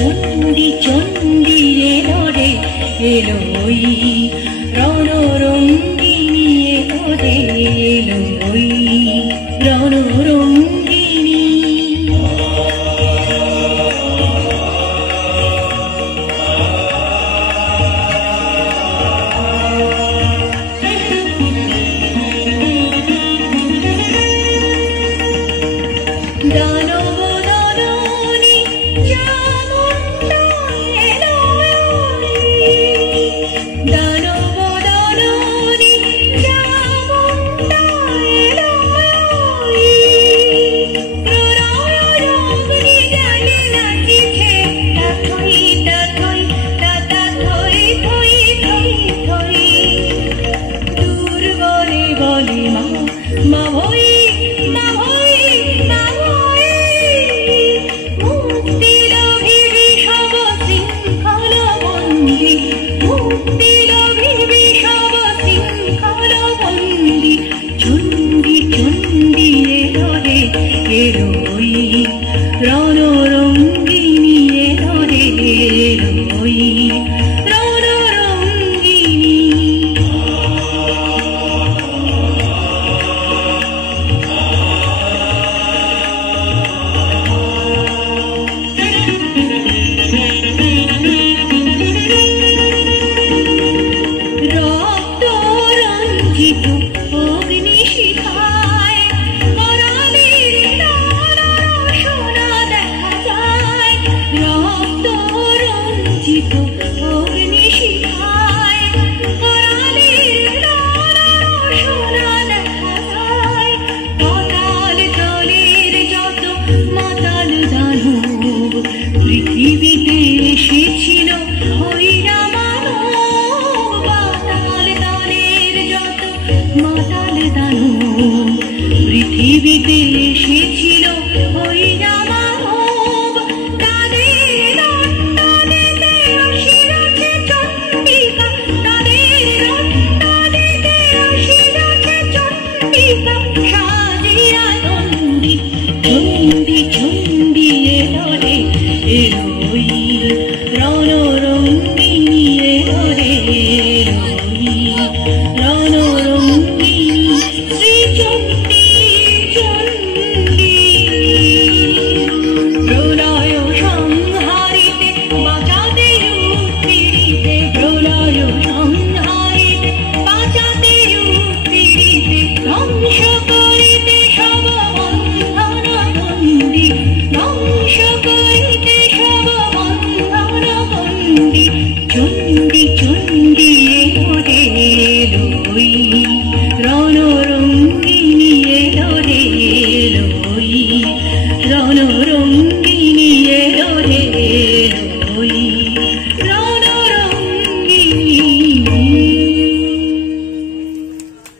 চণ্ডী চণ্ডী এলো রে এলো ওই রণরঙ্গিনী এলো রে এলো ওই রণরঙ্গিনী। রণরঙ্গিনী এলো রে এলো ওই রণরঙ্গিনী। রক্ত রঞ্জিত অগ্নিশিখায় অগ্নিশিখায় করালের সোনা দেখা যায়। পাতাল জলের যত মাতাল দানব পৃথিবীতে এসেছিল ওই রামানব। পাতাল জলের যত মাতাল দানব পৃথিবীতে এসেছিল ওই রামানব। তাদের চণ্ডী চণ্ডী এলো রে এলো